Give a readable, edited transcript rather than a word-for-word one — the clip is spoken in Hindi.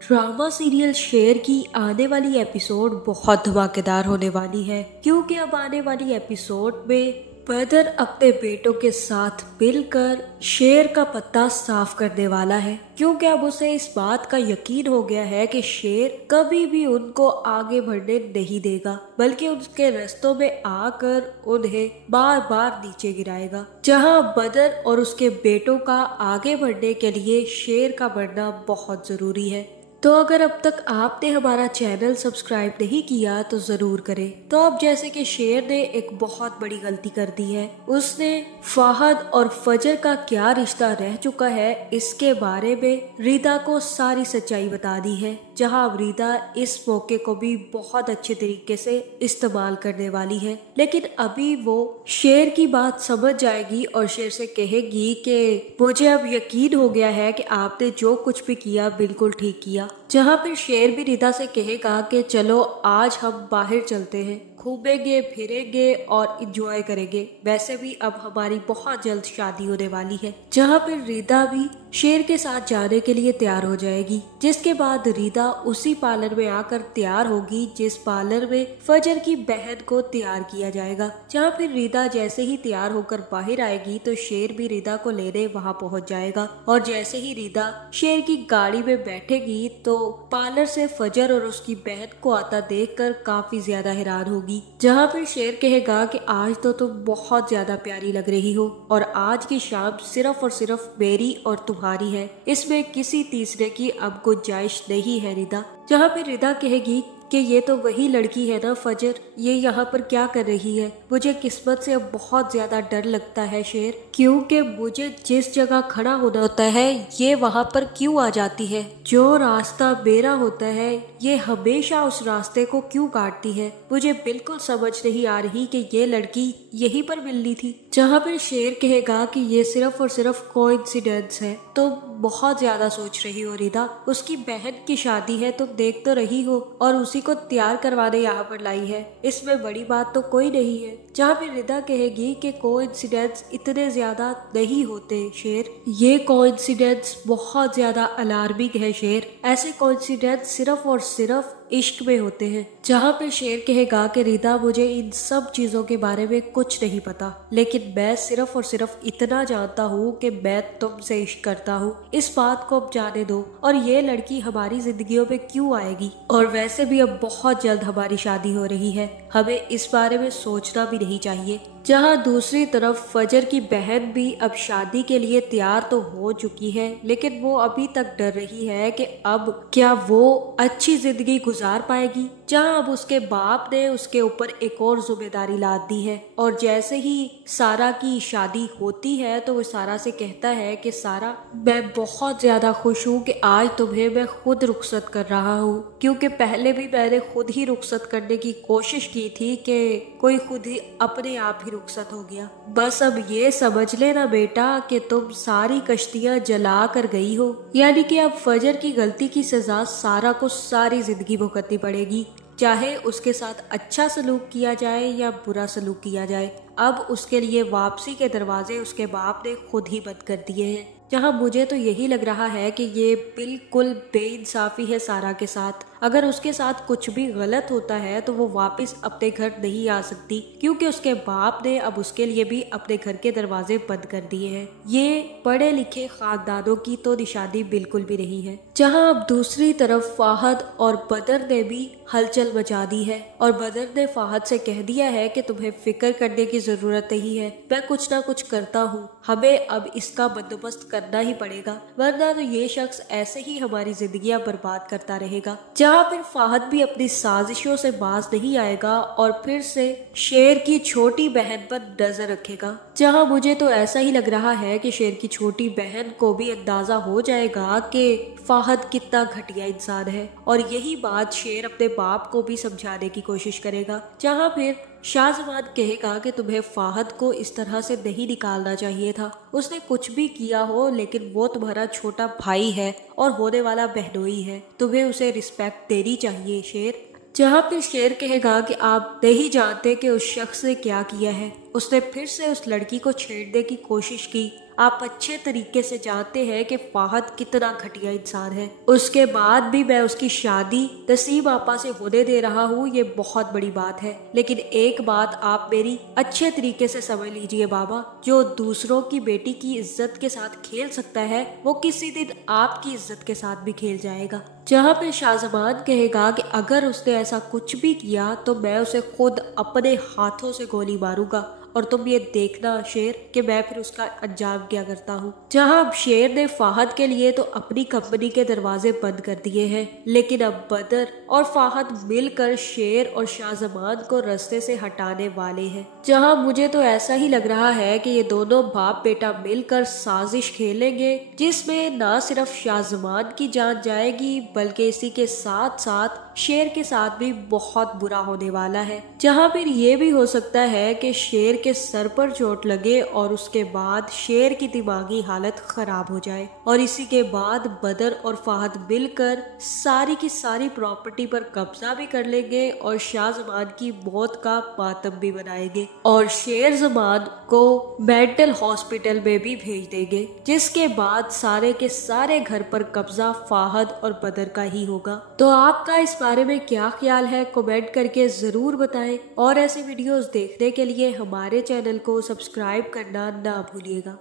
ड्रामा सीरियल शेर की आने वाली एपिसोड बहुत धमाकेदार होने वाली है, क्योंकि अब आने वाली एपिसोड में बदर अपने बेटों के साथ मिलकर शेर का पत्ता साफ करने वाला है। क्योंकि अब उसे इस बात का यकीन हो गया है कि शेर कभी भी उनको आगे बढ़ने नहीं देगा, बल्कि उनके रास्तों में आकर उन्हें बार बार नीचे गिराएगा। जहां बदर और उसके बेटों का आगे बढ़ने के लिए शेर का बढ़ना बहुत जरूरी है। तो अगर अब तक आपने हमारा चैनल सब्सक्राइब नहीं किया तो जरूर करें। तो अब जैसे कि शेर ने एक बहुत बड़ी गलती कर दी है, उसने फाहद और फजर का क्या रिश्ता रह चुका है इसके बारे में रीदा को सारी सच्चाई बता दी है। जहां अब रीदा इस मौके को भी बहुत अच्छे तरीके से इस्तेमाल करने वाली है, लेकिन अभी वो शेर की बात समझ जाएगी और शेर से कहेगी कि मुझे अब यकीन हो गया है कि आपने जो कुछ भी किया बिल्कुल ठीक किया। जहाँ पर शेर भी रीदा से कहेगा कि चलो आज हम बाहर चलते हैं, घूमेंगे फिरेंगे और इंजॉय करेंगे। वैसे भी अब हमारी बहुत जल्द शादी होने वाली है। जहाँ पर रीदा भी शेर के साथ जाने के लिए तैयार हो जाएगी, जिसके बाद रीदा उसी पार्लर में आकर तैयार होगी जिस पार्लर में फजर की बहन को तैयार किया जाएगा। जहाँ फिर रीदा जैसे ही तैयार होकर बाहर आएगी तो शेर भी रीदा को लेने वहाँ पहुँच जाएगा। और जैसे ही रीदा शेर की गाड़ी में बैठेगी तो पार्लर से फजर और उसकी बहन को आता देखकर काफी ज्यादा हैरान होगी। जहाँ फिर शेर कहेगा कि आज तो तुम बहुत ज्यादा प्यारी लग रही हो और आज की शाम सिर्फ और सिर्फ मेरी और तुम्हारी है, इसमें किसी तीसरे की अब गुंजाइश नहीं है रीदा। जहाँ पे रीदा कहेगी कि ये तो वही लड़की है ना फजर, ये यहाँ पर क्या कर रही है। मुझे किस्मत से अब बहुत ज्यादा डर लगता है शेर, क्योंकि मुझे जिस जगह खड़ा होना होता है ये वहाँ पर क्यों आ जाती है। जो रास्ता मेरा होता है ये हमेशा उस रास्ते को क्यों काटती है। मुझे बिल्कुल समझ नहीं आ रही कि ये लड़की यहीं पर मिलनी थी। जहाँ पर शेर कहेगा कि ये सिर्फ और सिर्फ कोइंसिडेंस है। तो बहुत ज्यादा सोच रही हो रीदा, उसकी बहन की शादी है, तुम देख तो रही हो, और उसी को तैयार करवाने यहाँ पर लाई है, इसमें बड़ी बात तो कोई नहीं है। जहाँ पे रिदा कहेगी कि कोइंसिडेंस इतने ज्यादा नहीं होते शेर, ये कोइंसिडेंस बहुत ज्यादा अलार्मिंग है शेर। ऐसे कोइंसिडेंस सिर्फ और सिर्फ इश्क में होते हैं। जहाँ पे शेर कहेगा कि रीदा मुझे इन सब चीजों के बारे में कुछ नहीं पता, लेकिन मैं सिर्फ और सिर्फ इतना जानता हूँ कि मैं तुमसे इश्क करता हूँ। इस बात को अब जाने दो और ये लड़की हमारी जिंदगियों में क्यों आएगी। और वैसे भी अब बहुत जल्द हमारी शादी हो रही है, हमें इस बारे में सोचना भी नहीं चाहिए। जहाँ दूसरी तरफ फजर की बहन भी अब शादी के लिए तैयार तो हो चुकी है, लेकिन वो अभी तक डर रही है कि अब क्या वो अच्छी जिंदगी गुजार पाएगी। जहाँ अब उसके बाप ने उसके ऊपर एक और जिम्मेदारी लाद दी है। और जैसे ही सारा की शादी होती है तो वो सारा से कहता है कि सारा, मैं बहुत ज्यादा खुश हूँ कि आज तुम्हें मैं खुद रुखसत कर रहा हूँ, क्योंकि पहले भी मैंने खुद ही रुखसत करने की कोशिश की थी कि कोई खुद ही अपने आप ही रुखसत हो गया। बस अब ये समझ लेना बेटा कि तुम सारी कश्तियां जला कर गई हो, यानी कि अब फजर की गलती की सजा सारा को सारी जिंदगी भुगतनी पड़ेगी, चाहे उसके साथ अच्छा सलूक किया जाए या बुरा सलूक किया जाए। अब उसके लिए वापसी के दरवाजे उसके बाप ने खुद ही बंद कर दिए हैं। जहाँ मुझे तो यही लग रहा है कि ये बिल्कुल बेइंसाफी है सारा के साथ। अगर उसके साथ कुछ भी गलत होता है तो वो वापस अपने घर नहीं आ सकती, क्योंकि उसके बाप ने अब उसके लिए भी अपने घर के दरवाजे बंद कर दिए हैं। ये पढ़े लिखे खानदानों की तो निशानी बिल्कुल भी नहीं है। जहाँ अब दूसरी तरफ फाहद और बदर ने भी हलचल मचा दी है और बदर ने फाहद से कह दिया है कि तुम्हें फिक्र करने की जरूरत नहीं है, मैं कुछ ना कुछ करता हूँ, हमें अब इसका बंदोबस्त करना ही पड़ेगा, वरना तो ये शख्स ऐसे ही हमारी जिंदगियां बर्बाद करता रहेगा। जहाँ फिर फाहद भी अपनी साजिशों से बाज नहीं आएगा और फिर से शेर की छोटी बहन पर नजर रखेगा। जहाँ मुझे तो ऐसा ही लग रहा है कि शेर की छोटी बहन को भी अंदाजा हो जाएगा कि फाहद कितना घटिया इंसान है, और यही बात शेर अपने बाप को भी समझाने की कोशिश करेगा। जहाँ फिर शाहजवान कहेगा कि तुम्हें फाहद को इस तरह से नहीं निकालना चाहिए था, उसने कुछ भी किया हो लेकिन वो तुम्हारा छोटा भाई है और होने वाला बहनोई है, तुम्हें उसे रिस्पेक्ट देनी चाहिए शेर। जहाँ फिर शेर कहेगा कि आप नहीं जानते कि उस शख्स ने क्या किया है, उसने फिर से उस लड़की को छेड़ने की कोशिश की आप अच्छे तरीके से जानते हैं कि फाहद कितना घटिया इंसान है। उसके बाद भी मैं उसकी शादी नसीम आपा से होने दे रहा हूँ, ये बहुत बड़ी बात है। लेकिन एक बात आप मेरी अच्छे तरीके से समझ लीजिए बाबा, जो दूसरों की बेटी की इज्जत के साथ खेल सकता है वो किसी दिन आपकी इज्जत के साथ भी खेल जाएगा। जहाँ पे शाहजमान कहेगा कि अगर उसने ऐसा कुछ भी किया तो मैं उसे खुद अपने हाथों से गोली मारूंगा और तुम ये देखना शेर कि मैं फिर उसका अंजाम क्या करता हूँ। जहाँ अब शेर ने फाहद के लिए तो अपनी कंपनी के दरवाजे बंद कर दिए हैं, लेकिन अब बदर और फाहद मिलकर शेर और शाहजमान को रास्ते से हटाने वाले हैं। जहाँ मुझे तो ऐसा ही लग रहा है कि ये दोनों बाप बेटा मिलकर साजिश खेलेंगे जिसमें न सिर्फ शाहजमान की जान जाएगी बल्कि इसी के साथ साथ शेर के साथ भी बहुत बुरा होने वाला है। जहाँ फिर ये भी हो सकता है कि शेर के सर पर चोट लगे और उसके बाद शेर की दिमागी हालत खराब हो जाए और इसी के बाद बदर और फाहद मिलकर सारी की सारी प्रॉपर्टी पर कब्जा भी कर लेंगे और शाहजमान की मौत का मातम भी बनाएंगे और शेर जमान को मेंटल हॉस्पिटल में भी भेज देंगे, जिसके बाद सारे के सारे घर पर कब्जा फाहद और बदर का ही होगा। तो आपका इस बारे में क्या ख्याल है, कमेंट करके जरूर बताएं और ऐसे वीडियोस देखने के लिए हमारे चैनल को सब्सक्राइब करना ना भूलिएगा।